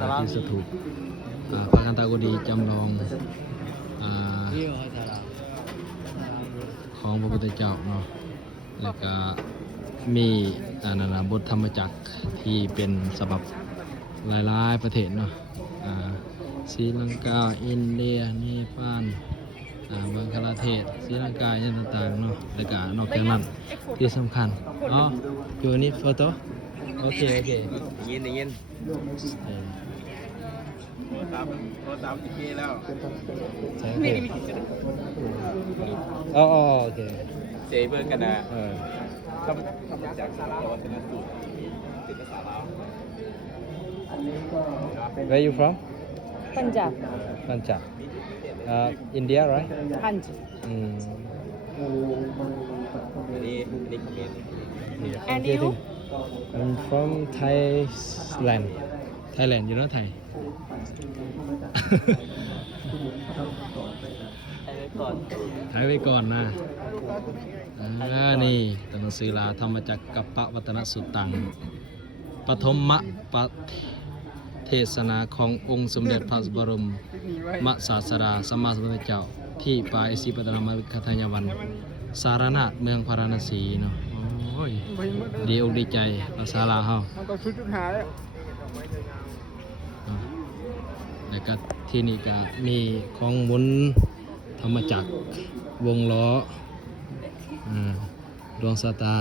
มาที่สถูปพระคันตากุฎีจำลองของพระพุทธเจ้าเนาะแล้วก็มีบทธรรมจักรที่เป็นฉบับหลายๆประเทศเนาะศรีลังกาอินเดียเนปาลบังคลาเทศศรีลังกาอย่างต่างๆเนาะแล้วก็นอกจากนั้นที่สำคัญอยู่นี่โฟโต้โอเคยินโทรศัพท์ที่แล้ว โอเคเจเบิร์กันนะทำจากสาราวัฒนสูตรติดภาษาลาว Where you from? Punjab. Punjab. India, right? Hanji. นี่คอมเมนต์ And you? I'm from Thailand. Thailand, you know Thai? ถ่ายไว้ก่อนนะนี่ตัวหนังสือลาธรรมจักรกัปปวัตนสุตตังปฐมปเทศนาขององค์สมเด็จพระบรมศาสดาสัมมาสัมพุทธเจ้าที่ป่าอิสิปตนมฤคทายวันสารนาถเมืองพาราณสีเนาะโอ้ยดีอกดีใจภาษาลาวเฮาแล้วก็ที่นี่ก็มีของหมุนธรรมจักรวงล้อดวงสตา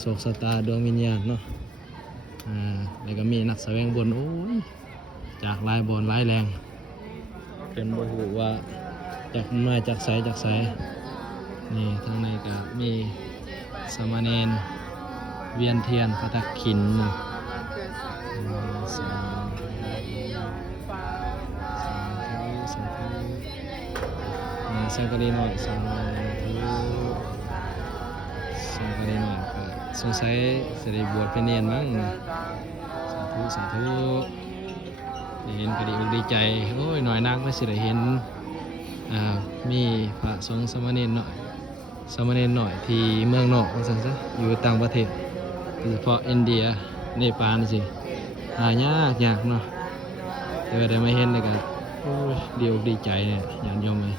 โศกสตาดวงวิญญาณเนาะแล้วก็มีนักแสวงบนโอ้ยจากลายบนลายแรงเป็นบ่ฮู้ว่าจากมาจากไสนี่ทางในก็มีสามเณรเวียนเทียนพระทักขิณสังกะรีหน่อยสังกะรีหน่อยก็สงสัยจะได้บวชเป็นเนรมั้งสาธุเห็นก็ดีอกดีใจโอ้ยหน่อยนักไม่สิได้เห็นมีพระสงฆ์สามเณรหน่อยที่เมืองนอกว่าซั่นซะอยู่ต่างประเทศโดยเฉพาะอินเดียเนปาลสิหายากเนาะแต่ว่าได้มาเห็นแล้วก็โอ้ยดีอกดีใจเนี่ยญาติโยมเลย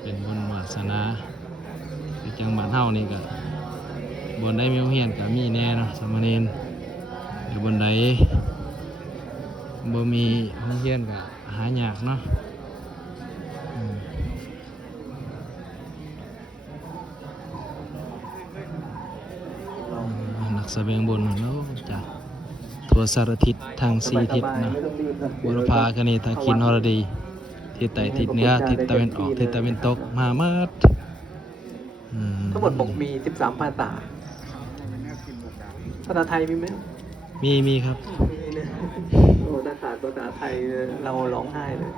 เป็นบุญวาสนาจังหวัดเฮานี่ก็บนได้มีโรงเรียนก็มีแน่เนาะสามเณรแต่บนใดบ่มีโรงเรียนก็หายากเนาะนักแสดงบนเนาะจากทั่วสารทิศทาง4ทิศนะบุรพาคณีตะคินฮรดีทิศใต้ทิศเหนือทิศตะวันออกทิศตะวันตกมาเมิดทั้งหมดบอกมี13ภาษาภาษาไทยมีไหมมีครับมีนะโอ้ถ้าขาดภาษาไทยเราร้องไห้เลย